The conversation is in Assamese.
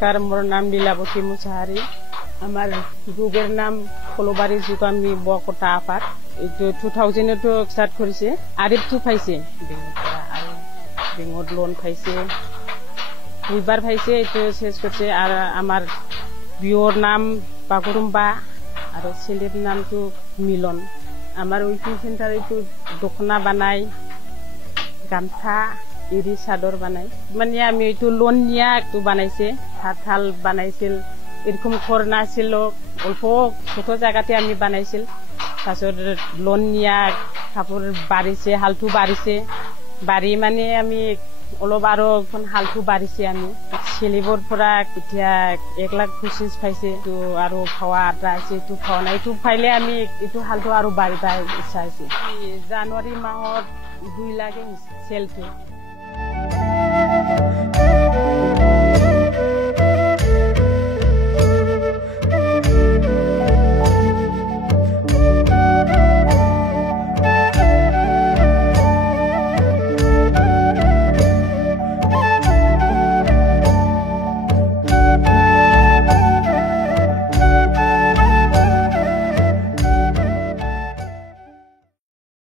নমস্কাৰ, মোৰ নাম লীলাৱতী মুছাহাৰী। আমাৰ গ্ৰুপৰ নাম ফলবাৰী যোগামী বকতা আপাত। এইটো 2000 ষ্টাৰ্ট কৰিছে। আৰিফটো পাইছে আৰু বেংকত লোন পাইছে, দুইবাৰ পাইছে। এইটো শেষ কৰিছে। আৰু আমাৰ বিয়ৰ নাম বাগুৰুম্বা আৰু ছেলেৰ নামটো মিলন। আমাৰ উইপিং চেণ্টাৰ এইটো দখনা বানাই, গামছা, এৰী চাদৰ বানাই। মানে আমি এইটো লোন নিয়া এইটো বানাইছে, হাল বানাইছিল। এরকম ঘর নাছিল, অল্প ছোট জায়গাতে আমি বানাইছিল। তারপর লোন নিয়া কাপড় বাড়িছে, হালটো বাড়িছে। বাড়ি মানে আমি অলপ আৰু হালটো বাড়িছে। আমি ছেলেবৰ পৰা এতিয়া 1,25,000 পাইছে। এইটো আৰু ভাৱা এটা আছে, এইটো ভাৱা নাই। এইটো পাইলে আমি এইটো হালটো আৰু বাঢ়িব ইচ্ছা আছে। জানুৱাৰী মাহত 2 লাখ চেলটো।